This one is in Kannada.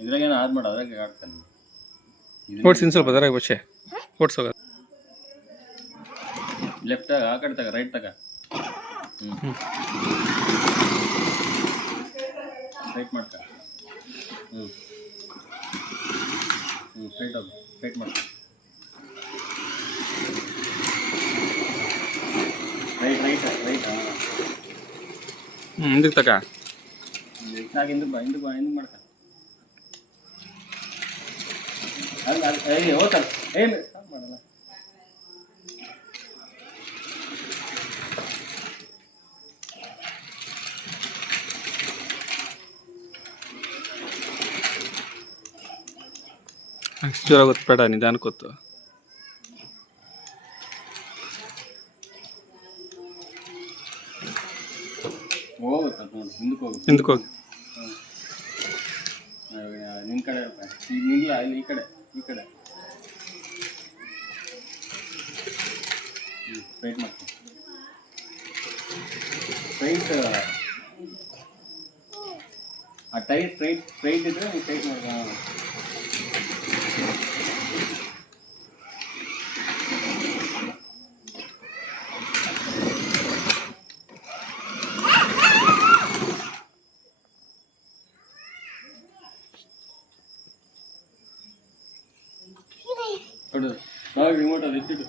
ಇದ್ರಾಗೇನು ಆದ್ ಮಾಡ ಅದ್ರಾಗ ಆಡ್ತಾನೆ ಓಡಿಸಿನ ಸ್ವಲ್ಪ ಅದ್ರಾಗ ಬಚ್ಚೆ ಓಡಿಸೋಗ ಲೆಫ್ಟ್ ಆ ಕಡೆ ತಗ ರೈಟ್ ತಗ ಸ್ಟ್ರೈಟ್ ಮಾಡ್ಕ ಸ್ಟ್ರೈಟ್ ಹೋಗು ಸ್ಟ್ರೈಟ್ ಮಾಡ್ಕ ರೈಟ್ ರೈಟ್ ರೈಟ್ ಹಿಂದಕ್ಕೆ ತಗ ಹಿಂದಕ್ಕೆ ಬಾ ಹಿಂದಕ್ಕೆ ಬಾ ಹಿಂದಕ್ಕೆ ಮಾಡ್ಕ ಹೋಗ್ತಾರ ಮಾಡಲ್ಲ ಜೋರ ಗೊತ್ತು ಬೇಡ ನಿಧಾನ ಕೂತು ಹೋಗುತ್ತೆ ನೋಡಿ ಹಿಂದಕ್ಕೆ ಹೋಗಿ ನಿನ್ನ ಕಡೆ ನಿಲ್ಲ ಇಲ್ಲಿ ಈ ಕಡೆ ಸ್ಟ್ರೈಟ್ ಮಾಡ್ತೀನಿ ಸ್ಟ್ರೈಟ್ ಆ ಟೈಟ್ ಸ್ಟ್ರೈಟ್ ಇದ್ರೆ ನೀವು ಸ್ಟ್ರೈಟ್ ಮಾಡ್ಕೊ ರಿಮೋಟ್ ಅದು ಇಟ್ಟಿಟ್ಟು